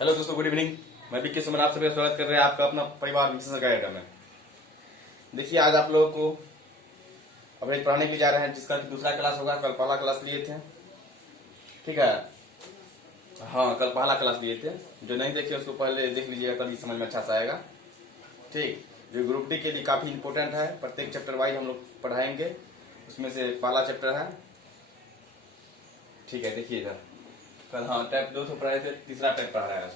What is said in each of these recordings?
Hello दोस्तों, good evening. मैं विक्की सुमन आप सभी का स्वागत कर रहे हैं आपका अपना परिवार विकास अकेडमी में। देखिए, आज आप लोगों को अभी पढ़ाने के लिए जा रहे हैं जिसका कि दूसरा क्लास होगा। कल पहला क्लास लिए थे, ठीक है। हाँ, कल पहला क्लास लिए थे। जो नहीं देखे उसको पहले देख लीजिएगा, तभी समझ में अच्छा से आएगा। ठीक, जो ग्रुप डी के लिए काफी इंपॉर्टेंट है। प्रत्येक चैप्टर वाइज हम लोग पढ़ाएंगे। उसमें से पहला चैप्टर है, ठीक है। देखिए इधर कल टाइप 2 तो पढ़ाए थे, तीसरा टाइप पढ़ा रहा है आज,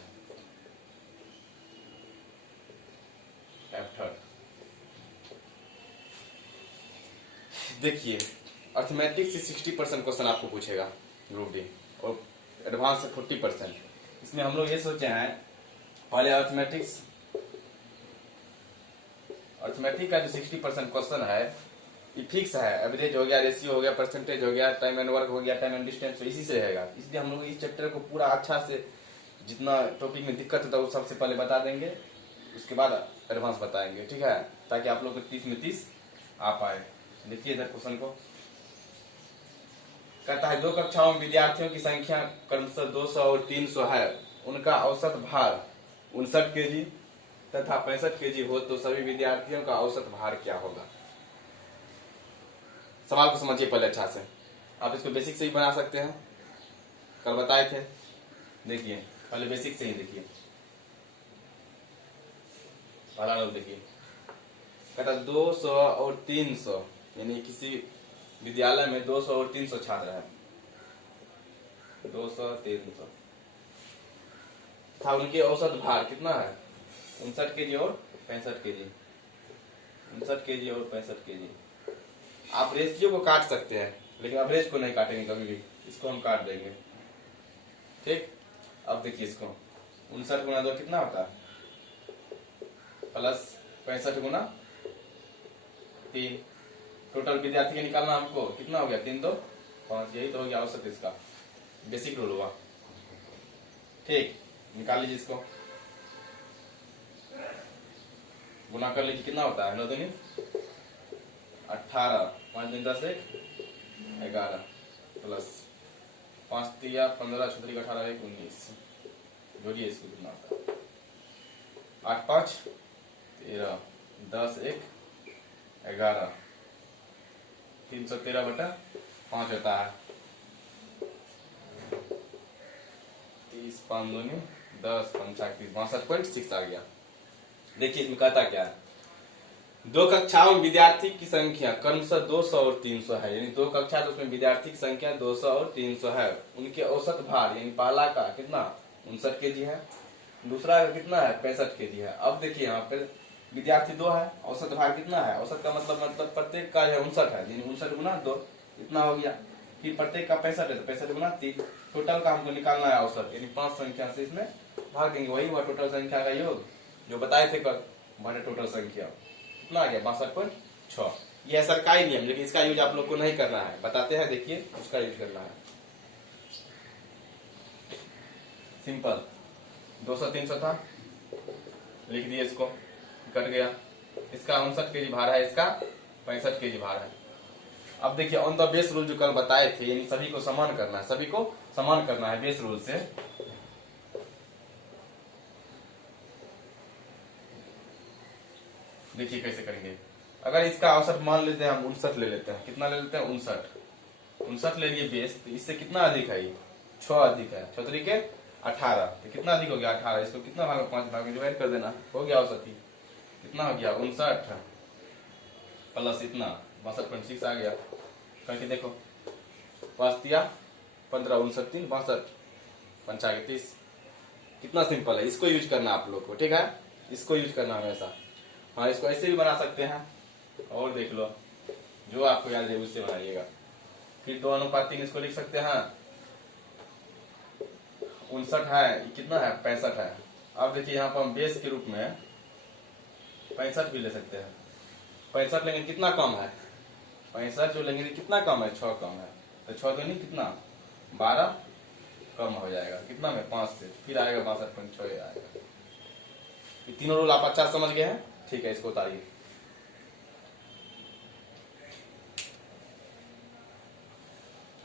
टाइप थर्ड। देखिए, अर्थमेटिक से 60% क्वेश्चन आपको पूछेगा ग्रुप डी, और एडवांस से 40%। इसमें हम लोग ये सोचे हैं, पहले अर्थमेटिक का जो 60% क्वेश्चन है ये फिक्स है। एवरेज हो गया, रेशियो हो गया, परसेंटेज हो गया, टाइम एंड वर्क हो गया, टाइम एंड डिस्टेंस, तो इसी से रहेगा। इसलिए हम लोग इस चैप्टर को पूरा अच्छा से, जितना टॉपिक में दिक्कत होता है वो सबसे पहले बता देंगे, उसके बाद एडवांस बताएंगे, ठीक है, ताकि आप लोग को 30 में 30 आ पाए। देखिए इधर क्वेश्चन को कहता है, दो कक्षाओं में विद्यार्थियों की संख्या क्रमशः 200 और 300 है। उनका औसत भार 59 केजी तथा 65 केजी हो तो सभी विद्यार्थियों का औसत भार क्या होगा। सवाल को समझिए पहले अच्छा से। आप इसको बेसिक से ही बना सकते हैं, कल बताए थे। देखिए पहले बेसिक से ही देखिए, पहला लोग देखिए, कहता 200 और 300, यानी किसी विद्यालय में 200 और 300 छात्र हैं। 200 300 था। उनके औसत भार कितना है? 59 केजी और 65 केजी। 59 केजी और 65 केजी। आप रेशियो को काट सकते हैं, लेकिन एवरेज को नहीं काटेंगे कभी भी, इसको हम काट देंगे, ठीक। अब देखिए इसको 59 गुना 2 कितना होता है, प्लस 65 गुना 3। टोटल विद्यार्थी का निकालना हमको, कितना हो गया, 3 2 5, यही तो हो गया औसत इसका। बेसिक रूल हुआ, ठीक। निकाल लीजिए इसको, गुना कर लीजिए, कितना होता है, 9 दूनी 18, 5 दूनी 10 1 11, प्लस 5 3 15 6 3 18 1 19। जोड़िए इसको, कितना होता है, 8 5 13 10 1 11, 313/5 होता है। 30 5 दूनी 10 5 30, 62.6 आ गया। देखिए इसमें कहता क्या है, दो कक्षाओं में विद्यार्थी की संख्या क्रमशः 200 और 300 है। यानी दो कक्षा, तो उसमें विद्यार्थी की संख्या 200 और 300 है। उनके औसत भार, यानी पहला का कितना 59 केजी है, दूसरा का कितना है 65 केजी है। अब देखिए यहाँ पे विद्यार्थी 2 है, औसत भार कितना है, औसत का मतलब प्रत्येक का है 59 है, यानी 59 गुना 2 इतना हो गया। फिर प्रत्येक का 65 है, तो 65 गुना 3। टोटल का हमको निकालना है औसत, यानी 5 संख्या से इसमें भाग देंगे, वही हुआ टोटल संख्या का योग, जो बताए थे कल बड़े टोटल संख्या कितना आ गया, 62.6। ये है सरकारी नियम, लेकिन इसका यूज आप लोग को नहीं करना है, बताते हैं। देखिए उसका यूज करना है, सिंपल। 200 300 था, लिख दिए, इसको कट गया। इसका 59 केजी भार है, इसका 65 केजी भार है। अब देखिए ऑन द बेस रूल जो कल बताए थे, यानी सभी को समान करना है, सभी को समान करना है बेस रूल से। देखिए कैसे करेंगे। अगर इसका औसत मान लेते हैं हम 59 ले लेते हैं, कितना ले लेते हैं 59 ले लिए बेस, तो इससे कितना अधिक है, 6 अधिक है, 6 3 के 18, तो कितना अधिक हो गया 18। इसको कितना भाग में 5 भाग में डिवाइड कर देना, हो गया औसत ही, कितना हो गया 59 प्लस इतना 62.6 आ गया। करके देखो, 5 दिया 15 59 3 62 5 30। कितना सिंपल है, इसको यूज करना आप लोग को, ठीक है, इसको यूज करना हमेशा। हाँ, इसको ऐसे भी बना सकते हैं, और देख लो जो आपको याद है उससे बनाइएगा। फिर 2:3 इसको लिख सकते हैं, 59 है, कितना है 65 है। अब देखिए यहाँ पर हम बेस के रूप में 65 भी ले सकते हैं। 65 लेंगे कितना कम है, 65 जो लेंगे कितना कम है, 6 कम है, तो 6 दूनी कितना 12 कम हो जाएगा, कितना में 5 से, फिर आएगा 62.6 आएगा। ये तीनों रूल आप अच्छा समझ गए हैं, ठीक है। इसको उतारिए,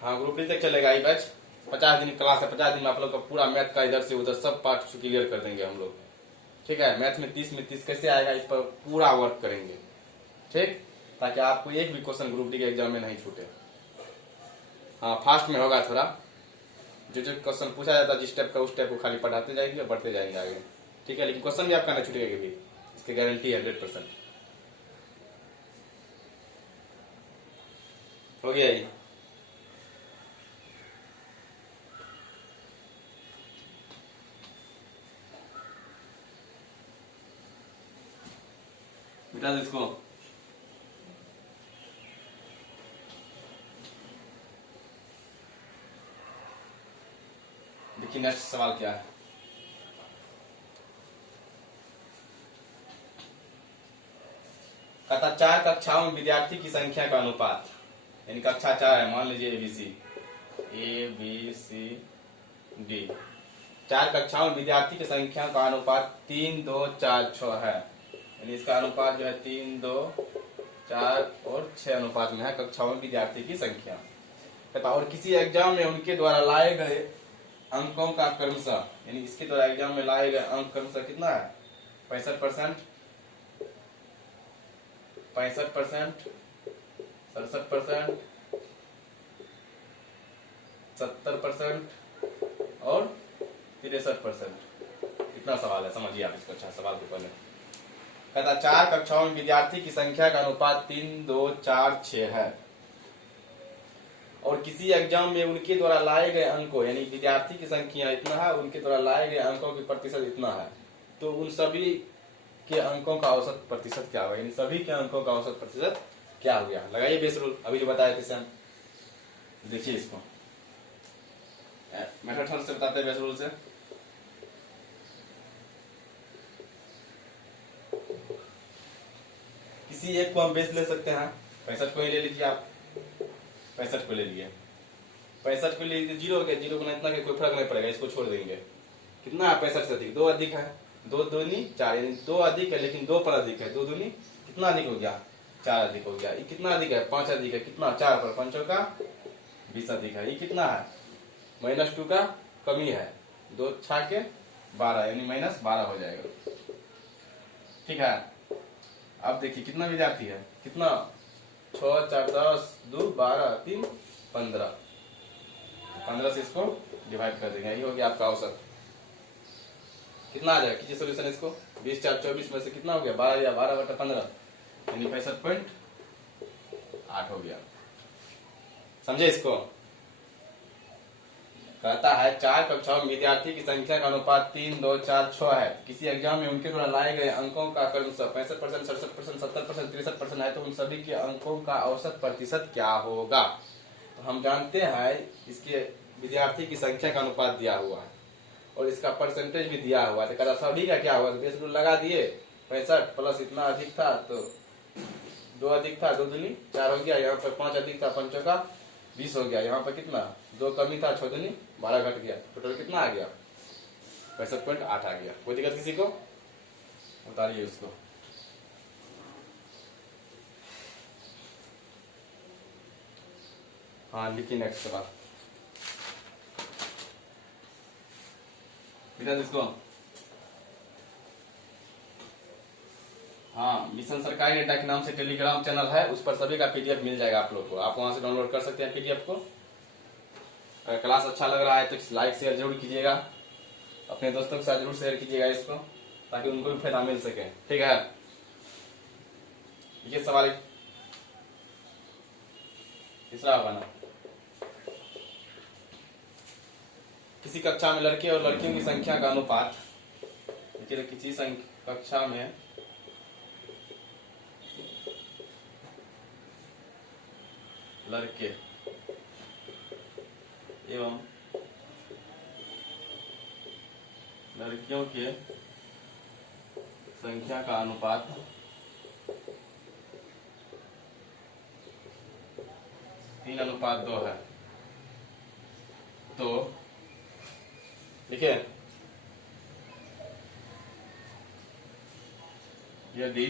हाँ ग्रुप डी तक चलेगा ये बैच, 50 दिन क्लास है, 50 दिन में आप लोग का पूरा मैथ का इधर से उधर सब पार्ट क्लियर कर देंगे हम लोग। ठीक है, मैथ में 30 में 30 कैसे आएगा, इस पर पूरा वर्क करेंगे। ठीक, ताकि आपको एक भी क्वेश्चन ग्रुप डी के एग्जाम में नहीं छूटे। हाँ, फास्ट में होगा थोड़ा, जो जो क्वेश्चन पूछा जाता है जिस स्टेप का, उस स्टेप को खाली पढ़ाते जाएंगे और बढ़ते जाएंगे आगे। ठीक है, लेकिन क्वेश्चन भी आपका नहीं छूटेगा कभी, इसकी गारंटी 100%। हो गया ये। मिटा दो इसको। देखिए नेक्स्ट सवाल क्या है। कहता 4 कक्षाओं में विद्यार्थी की संख्या का अनुपात, यानी कक्षा 4 है, मान लीजिए ABCD। 4 कक्षाओं में विद्यार्थी की संख्या का अनुपात 3, 2, 4, 6 है। यानी इसका अनुपात जो है 3, 2, 4 और 6 अनुपात में है कक्षाओं में विद्यार्थी की संख्या। कहता और किसी एग्जाम में उनके द्वारा लाए गए अंकों का क्रमशः, यानी इसके द्वारा एग्जाम में लाए गए अंक क्रमशः कितना है, 65%, 65%, 67%, 70% और 63%। इतना सवाल है, समझिए आप इसको। अच्छा, सवाल को पहले कहता 4 कक्षाओं में विद्यार्थी की संख्या का अनुपात 3, 2, 4, 6 है और किसी एग्जाम में उनके द्वारा लाए गए अंकों, यानी विद्यार्थी की संख्या इतना है, उनके द्वारा लाए गए अंकों की प्रतिशत इतना है, तो उन सभी के अंकों का औसत प्रतिशत क्या होगा, यानी सभी के अंकों का औसत प्रतिशत क्या हो गया। लगाइए बेस रूल, अभी जो बताए थे सर, देखिए इसको मेथड से बताते हैं बेस रूल से। किसी एक को हम बेस ले सकते हैं, 65 को ही ले लीजिए आप, 65 को ले लिए, 65 को ले लीजिए, 0 हो गया, 0 को इतना कोई फर्क नहीं पड़ेगा, इसको छोड़ देंगे। कितना है 65 से अधिक, 2 अधिक है, 2 दूनी 4, यानी 2 अधिक है लेकिन 2 पर अधिक है, 2 दूनी कितना अधिक हो गया, 4 अधिक हो गया। ये कितना अधिक है, 5 अधिक है, कितना 4 पर 5 का 20 अधिक है। ये कितना है, -2 का कमी है, 2 6 के 12, यानी -12 हो जाएगा। ठीक है, अब देखिए कितना विद्यार्थी है, कितना 6, 4, 10, 2, 12, 3, 15, 15 से इसको डिवाइड कर देंगे, यही हो गया आपका औसत। कितना आ जाएगा, कीजिए सोल्यूशन इसको, 20, 4, 24 में से कितना हो गया, 12 या 12/15, यानी 65.8 हो गया। समझे इसको। कहता है 4 कक्षाओं में विद्यार्थी की संख्या का अनुपात 3, 2, 4, 6 है। किसी एग्जाम में उनके द्वारा लाए गए अंकों का क्रमशः 65%, 67%, 70%, 63% है, तो उन सभी के अंकों का औसत प्रतिशत क्या होगा। तो हम जानते हैं इसके विद्यार्थी की संख्या का अनुपात दिया हुआ है और इसका परसेंटेज भी दिया हुआ है, तो कहता सभी का क्या हुआ, बेस रूल लगा दिए, 65 प्लस इतना अधिक था तो 2 अधिक था, 2 दूनी 4 हो गया, यहाँ पर 5 अधिक था, 5 का 20 हो गया, यहाँ पर कितना 2 कमी था, 6 दूनी 12 घट गया, टोटल कितना आ गया 65.8 आ गया। कोई दिक्कत किसी को, उतारिए उसको। हाँ लिखिए नेक्स्ट सवाल, इसको। हाँ, मिशन सरकारी डेटा के नाम से टेलीग्राम चैनल है, उस पर सभी का पीडीएफ मिल जाएगा आप लोग को, आप वहां से डाउनलोड कर सकते हैं पीडीएफ को। अगर क्लास अच्छा लग रहा है तो लाइक शेयर जरूर कीजिएगा, अपने दोस्तों के साथ जरूर शेयर कीजिएगा इसको, ताकि उनको भी फायदा मिल सके। ठीक है, ये सवाल तीसरा होगा ना। किसी कक्षा में लड़के और लड़कियों की संख्या का अनुपात, किसी कक्षा में लड़के एवं लड़कियों के संख्या का अनुपात 3:2 है, तो ठीक है, यदि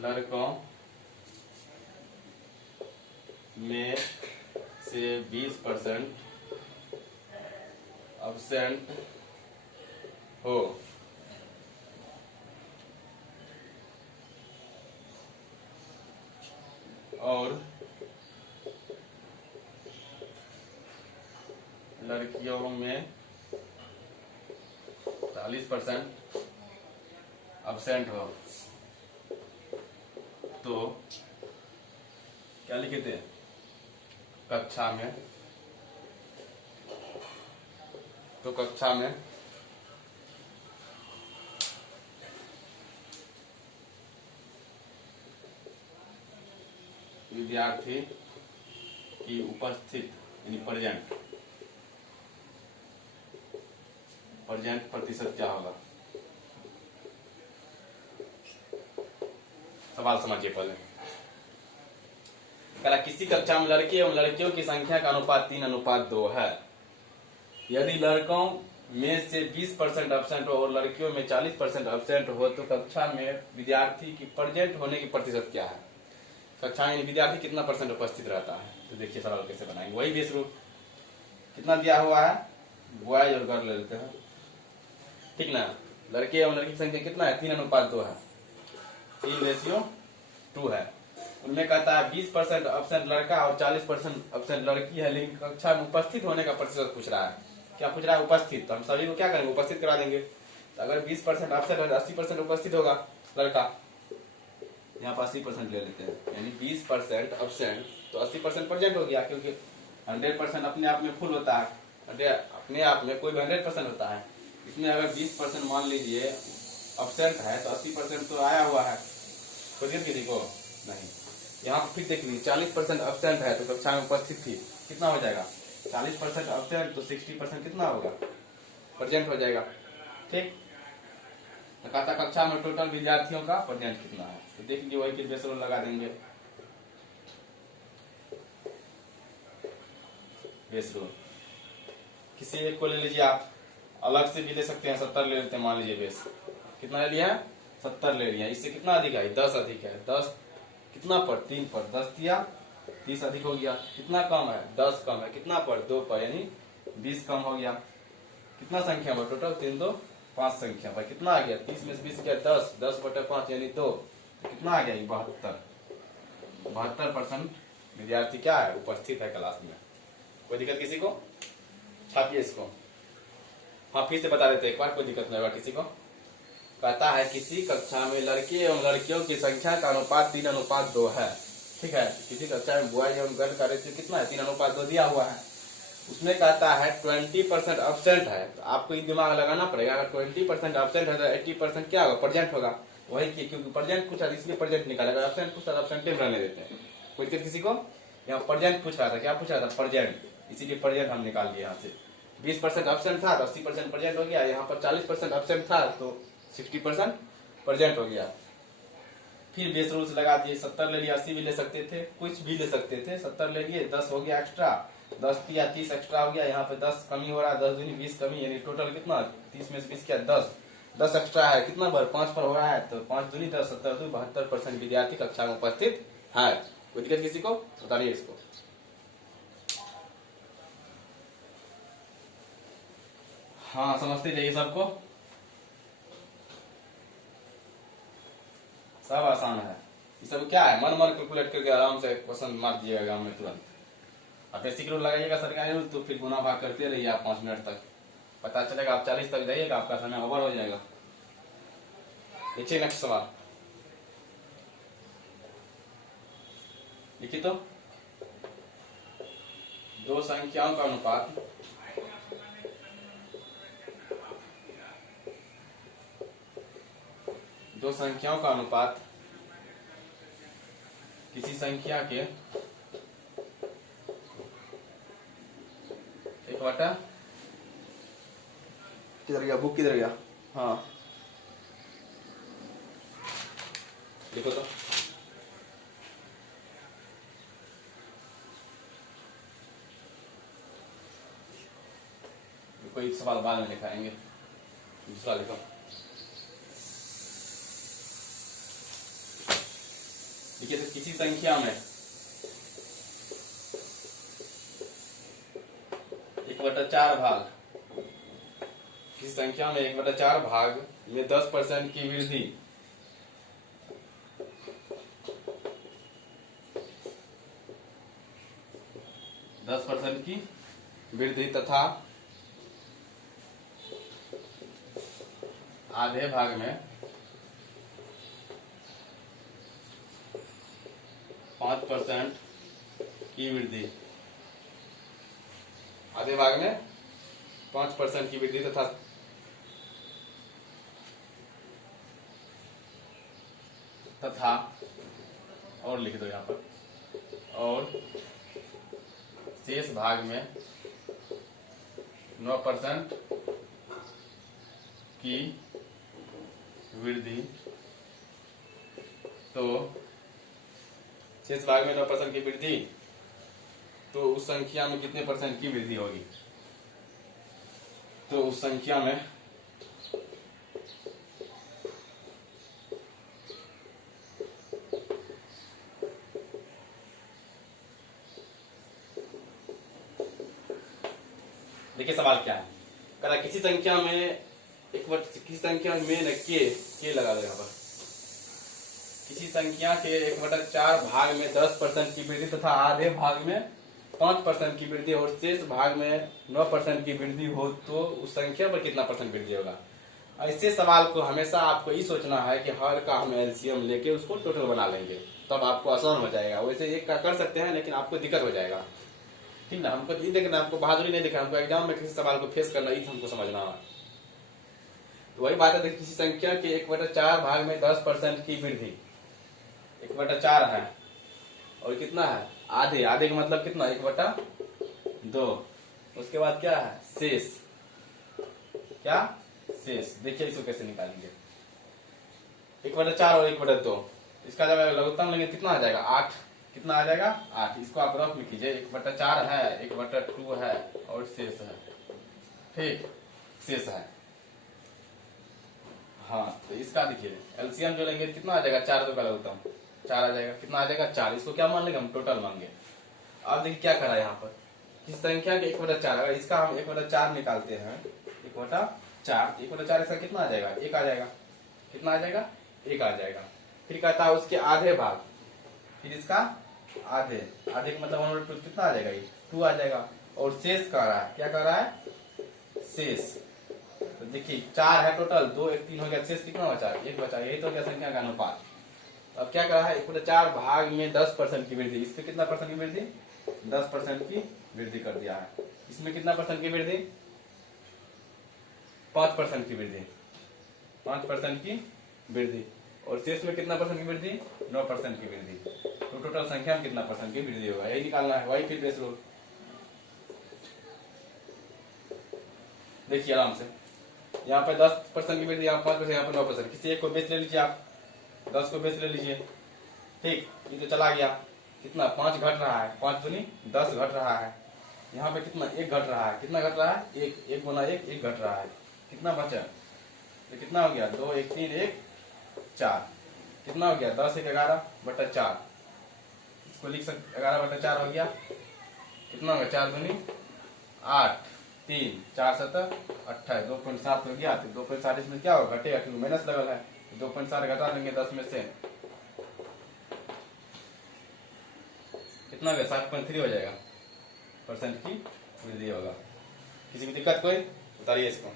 लड़कों में से 20% अब्सेंट हो और लड़कियों में 40% अब्सेंट हो तो क्या लिखे थे कक्षा में, तो कक्षा में विद्यार्थी की उपस्थित यानी प्रेजेंट प्रतिशत क्या होगा। सवाल समझिए पहले। कहा किसी कक्षा में लड़के एवं लड़कियों की संख्या का अनुपात 3:2 है। यदि लड़कों में से 20% अब्सेंट हो और लड़कियों में 40% अब्सेंट हो तो कक्षा में विद्यार्थी की प्रेजेंट होने की प्रतिशत क्या है। कक्षा में विद्यार्थी कितना परसेंट उपस्थित रहता है। तो देखिए सवाल कैसे बनाएंगे। वही बेस रूप कितना दिया हुआ है, बॉयज और गर्ल ले लेते हैं, ठीक ना। लड़के और लड़की की संख्या कितना है, 3:2 है, 3:2 है। उनमें कहता है 20% अब्सेंट लड़का और 40% अब्सेंट लड़की है, लेकिन कक्षा में उपस्थित होने का प्रतिशत पूछ रहा है। क्या पूछ रहा है, उपस्थित। तो हम सभी को क्या करेंगे, उपस्थित करा देंगे। तो अगर 20% अब्सेंट है तो 80% उपस्थित होगा लड़का। यहाँ पर 80% ले लेते हैं, यानी 20% अब्सेंट तो 80% प्रेजेंट हो गया, क्योंकि 100% अपने आप में फुल होता है, अपने आप में कोई भी 100% होता है। इसमें अगर 20% मान लीजिए अब्सेंट है तो 80% तो आया हुआ है, प्रेजेंट किसी को नहीं। यहाँ पर फिर देख लीजिए 40% अब्सेंट है तो कक्षा में उपस्थित थी, कितना हो जाएगा 40% अब्सेंट तो 60% कितना होगा, प्रेजेंट हो जाएगा। ठीक, तो कहता कक्षा में टोटल विद्यार्थियों का प्रेजेंट कितना है। तो देख लीजिए वही फिर बेस रूल लगा देंगे। बेस रूल किसी एक को ले लीजिए, आप अलग से भी ले सकते हैं, 70 ले लेते हैं मान लीजिए। बेस कितना ले लिया है, 70 ले लिया। इससे कितना अधिक है, 10 अधिक है। 10 कितना पर, 3 पर, 10 दिया 30 अधिक हो गया। कितना कम है, 10 कम है। कितना पर, 2 पर, यानी 20 कम हो गया। कितना संख्या पर टोटल, 3 2 5 संख्या पर कितना आ गया, 30 में से 20 गया 10, 10/5 यानी 2, तो कितना आ गया 72% विद्यार्थी क्या है, उपस्थित है क्लास में। कोई दिक्कत किसी को, छापिए इसको। हाँ फिर से बता देते एक बार, कोई दिक्कत नहीं होगा किसी को। कहता है किसी कक्षा में लड़के एवं लड़कियों की संख्या का अनुपात 3:2 है। ठीक है, किसी कक्षा में बॉयज एवं गर्ल का रेशियो कितना है, 3:2 दिया हुआ है। उसमें कहता है 20% अब्सेंट है। तो आपको ये दिमाग लगाना पड़ेगा, अगर 20% अब्सेंट है तो 80% क्या होगा, प्रेजेंट होगा। वही की, क्योंकि प्रेजेंट पूछा इसलिए प्रेजेंट निकालेगा, अब्सेंट पूछा अब्सेंट रहने देते हैं। कोई दिक्कत किसी को। यहाँ प्रेजेंट पूछ रहा था, क्या पूछ रहा था, प्रेजेंट, इसीलिए प्रेजेंट हम निकाल लिए यहाँ से। 20% अब्सेंट था तो 80% प्रेजेंट हो गया। यहाँ पर 40% अब्सेंट था तो 60% प्रेजेंट हो गया। फिर बेस रूल्स लगा दिए, 70 ले लिया, 80 भी ले सकते थे, कुछ भी ले सकते थे। 70 ले लिए, 10 हो गया एक्स्ट्रा, 10 दिया 30 एक्स्ट्रा हो गया। यहाँ पे 10 कमी हो रहा है, 10 दूनी 20 कमी, यानी टोटल कितना, 30 में से 20 क्या, 10 एक्स्ट्रा है, कितना पर, 5 पर हो रहा है, तो 5 दूनी 10, 70 दूनी 72% विद्यार्थी कक्षा में उपस्थित है। कोई दिक्कत किसी को, बताइए इसको। हाँ समझते जाइए सबको, सब आसान है। ये सब क्या है, मन कैलकुलेट करके आराम से क्वेश्चन मार दिएगा एग्जाम में तुरंत। अब बेसिक रूल लगाइएगा सरकारी रूल, तो फिर गुना भाग करते रहिए आप 5 मिनट तक, पता चलेगा आप 40 तक जाइएगा, आपका समय ओवर हो जाएगा। देखिए नेक्स्ट सवाल लिखिए तो, दो संख्याओं का अनुपात किसी संख्या के 1/, किधर गया बुक, किधर गया, हाँ लिखो तो। कोई सवाल बाद में लिखाएंगे, दूसरा लिखो। देखिए तो किसी संख्या में 1/4 भाग, किसी संख्या में 1/4 भाग में 10% की वृद्धि, 10% की वृद्धि तथा आधे भाग में 5% की वृद्धि, आधे भाग में 5% की वृद्धि तथा और लिख दो यहाँ पर, और शेष भाग में 9% की वृद्धि, तो शेष भाग में 9% की वृद्धि, तो उस संख्या में कितने परसेंट की वृद्धि होगी? तो उस संख्या में देखिए सवाल क्या है, करा किसी संख्या में किसी संख्या में न के लगा दो यहाँ पर, किसी संख्या के 1/4 भाग में 10% की वृद्धि तथा आधे भाग में 5% की वृद्धि और शेष भाग में 9% की वृद्धि हो, तो उस संख्या पर कितना परसेंट वृद्धि होगा? ऐसे सवाल को हमेशा आपको ये सोचना है कि हर का हम एलसीएम लेके उसको टोटल बना लेंगे, तब आपको आसान हो जाएगा। वैसे एक का कर सकते हैं लेकिन आपको दिक्कत हो जाएगा, ठीक ना। हमको ये देखना, हमको बहादुरी नहीं दिखा, हमको एग्जाम में किसी सवाल को फेस करना, ये हमको समझना है। तो वही बात है, किसी संख्या के 1/4 भाग में 10% की वृद्धि, 1/4 है और कितना है? आधे, आधे का मतलब कितना? 1/2। उसके बाद क्या है? शेष, क्या? शेष। देखिए इसको कैसे निकालेंगे, 1/4 और 1/2, इसका जब लघुत्तम लेंगे कितना आ जाएगा? 8। कितना आ जाएगा? 8। इसको आप रफ में कीजिए, 1/4 है, 1/2 है और शेष है, ठीक, शेष है। हाँ, तो इसका देखिए एलसीएम जो लेंगे कितना आ जाएगा? 4 का लघुत्तम 4 आ जाएगा। कितना आ जाएगा? 4। इसको क्या मान लेंगे हम? टोटल मांगे। अब देखिए क्या करा यहाँ पर, किस संख्या के 1/4, अगर इसका हम 1/4 निकालते हैं, 1/4, 1/4 इसका कितना आ जाएगा? 1 आ जाएगा। कितना आ जाएगा? 1 आ जाएगा। फिर कहता है उसके आधे भाग, फिर इसका आधे, आधे का मतलब 1/2 कितना आ जाएगा? ये 2 आ जाएगा। और शेष कह रहा है, क्या कह रहा है? शेष। तो देखिए 4 है टोटल, 2 1 3 हो गया, शेष कितना बचा? 1 बचा। यही तो क्या संख्या का अनुपात। अब क्या करा है? 1/4 भाग में 10% की वृद्धि, इसमें कितना परसेंट की वृद्धि? 10% की वृद्धि कर दिया है। इसमें कितना परसेंट की वृद्धि? 5% की वृद्धि, 5% की वृद्धि। और शेष में कितना परसेंट की वृद्धि? 9% की वृद्धि। तो टोटल संख्या में कितना परसेंट की वृद्धि होगा, यही निकालना है। वही फिटनेस रूल देखिए आराम से, यहाँ पे 10% की वृद्धि, यहाँ 5%, यहाँ पे 9%। किसी एक को बेच ले लीजिए आप, 10 को बेच ले लीजिए, ठीक। ये तो चला गया, कितना? 5 घट रहा है, 5 दूनी 10 घट रहा है। यहाँ पे कितना? 1 घट रहा है। कितना घट रहा है? 1, 1 गुना 1, 1 घट रहा है। कितना बचा? तो कितना हो गया? 2 1 3 1 4। कितना हो गया? 10 1 11/4। इसको लिख सकते 11/4 हो गया। कितना हो गया? 4 दूनी 8, 3 4 7 28, 2.7 हो गया। तो 2.7 इसमें क्या होगा? घटेगा, क्योंकि माइनस लगल है। 2.7 घटा देंगे 10 में से, कितना हो गया? 7.3 हो जाएगा, परसेंट की वृद्धि होगा। किसी भी दिक्कत कोई? बताइए इसको।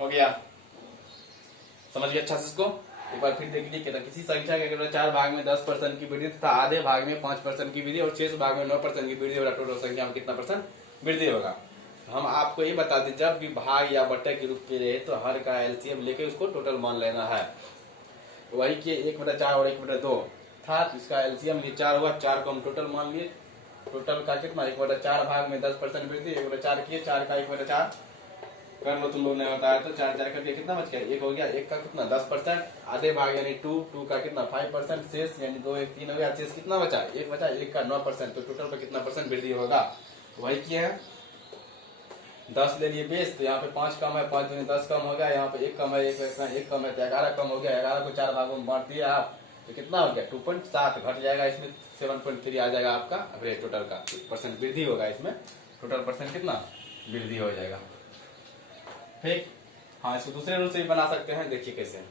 हो गया, समझ गया अच्छा से इसको? एक बार फिर देख लीजिए, किसी संख्या के 1/4 भाग में 10% की वृद्धि तथा आधे भाग में 5% की वृद्धि और शेष भाग में 9% की वृद्धि होगा, टोटल संख्या में कितना परसेंट वृद्धि होगा? हम आपको ये बता दें, जब भी भाग या बटे के रूप में रहे तो हर का एलसीएम लेके उसको टोटल मान लेना है। वही कि 1/4 और 1/2 था, तो इसका एलसीएम 4 हुआ, 4 को हम टोटल मान लिए, टोटल का कितना 1/4 भाग में 10% वृद्धि, 1/4 किए 4 का 1/4 कर लो तुम लोग ने बताया तो 4 करके कितना बच गया 1 हो गया, 1 का कितना 10%, आधे भाग यानी 2 का कितना 5%, शेष यानी 2 1 3 हो गया, शेष कितना बचा 1 बचा, 1 का 9%, तो टोटल पे कितना परसेंट वृद्धि होगा वही किया है। 10 ले लिए बेस, तो यहाँ पे 5 कम है, 5 दूनी 10 कम हो गया, यहाँ पे 1 कम है, 1 कम है तो 11 कम हो गया, 11 को 4 भागों में बांट दिया आप तो कितना हो गया 2.7 घट जाएगा, इसमें 7.3 आ जाएगा आपका एवरेज टोटल का परसेंट वृद्धि होगा, इसमें टोटल परसेंट कितना वृद्धि हो जाएगा। ठीक, हाँ इसको दूसरे रूल से भी बना सकते हैं, देखिए कैसे।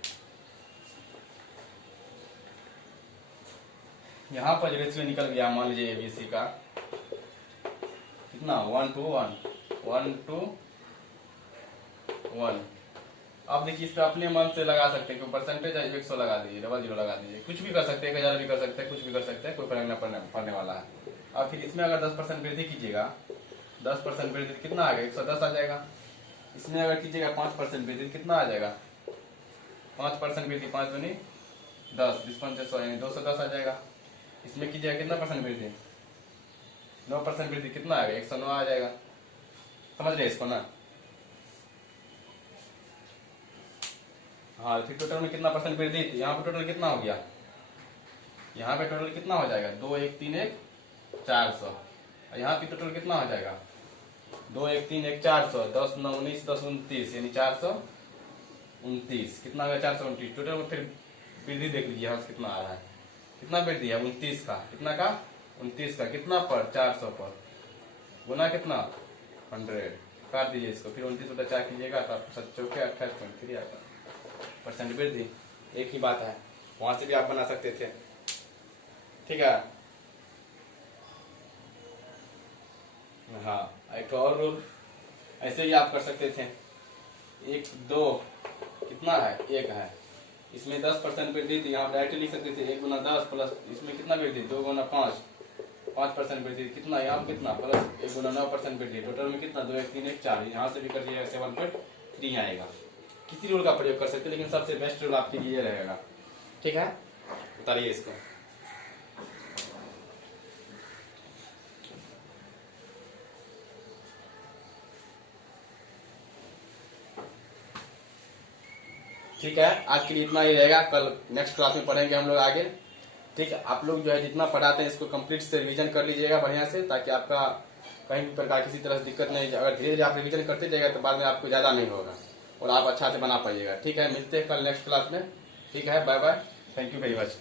यहाँ पर रेशियो निकल गया, मान लीजिए एबीसी का कितना 1 to 1 अब देखिए इस पे अपने मन से लगा सकते हैं, परसेंटेज 100 लगा दीजिए, 00 लगा दीजिए, कुछ भी कर सकते हैं, 1000 भी कर सकते हैं, कुछ भी कर सकते हैं, कोई फर्क नहीं पड़ने वाला है। अब फिर इसमें अगर 10% वृद्धि कीजिएगा, 10% वृद्धि कितना आ गया 110 आ जाएगा। इसमें अगर कीजिएगा 5% वृद्धि कितना आ जाएगा 5% वृद्धि, 5 दूनी 10, 25 यानी 210 आ जाएगा। इसमें कीजिएगा कितना परसेंट वृद्धि 9% वृद्धि कितना आ गया 109 आ जाएगा। समझ रहे इसको ना। हाँ फिर टोटल में कितना परसेंट वृद्धि थी, यहाँ पे टोटल कितना हो गया, यहाँ पे टोटल कितना हो जाएगा 2 1 3 1 400, यहाँ पे टोटल कितना हो जाएगा 2 1 3 1 400, 10 9 19 10 29 यानी 429 कितना आ गया 429 टोटल में। फिर वृद्धि देख लीजिए यहाँ से कितना आ रहा है, कितना वृद्धि है 29 का, कितना का 29 का, कितना पर 400 पर गुना कितना 100, काट दीजिए इसको, फिर 29/4 कीजिएगा तो आपको 7 चौके 28.3 आता परसेंट वृद्धि। एक ही बात है, वहां से भी आप बना सकते थे, ठीक है। हाँ एक और रूल ऐसे ही आप कर सकते थे, 1 2 कितना है 1 है, इसमें 10% वृद्धि थी, यहाँ डायरेक्ट लिख सकते थे 1 गुना 10 प्लस इसमें कितना वृद्धि 2 गुना 5, 5% वृद्धि कितना, यहाँ कितना प्लस 1 गुना 9% वृद्धि, टोटल में कितना 2 1 3 1 4, यहाँ से भी कर दिया 7.3 आएगा। किसी रूल का प्रयोग कर सकते हैं, लेकिन सबसे बेस्ट रूल आपके लिए रहेगा, ठीक है। उतारिए इसको। ठीक है, आज के लिए इतना ही रहेगा, कल नेक्स्ट क्लास में पढ़ेंगे हम लोग आगे। ठीक है, आप लोग जो है जितना पढ़ाते हैं इसको कंप्लीट से रिवीजन कर लीजिएगा बढ़िया से, ताकि आपका कहीं भी प्रकार किसी तरह से दिक्कत नहीं, अगर धीरे धीरे आप रिवीजन करते जाएगा तो बाद में आपको ज्यादा नहीं होगा और आप अच्छा से बना पाइएगा। ठीक है, मिलते हैं कल नेक्स्ट क्लास में। ठीक है, bye bye, thank you very much.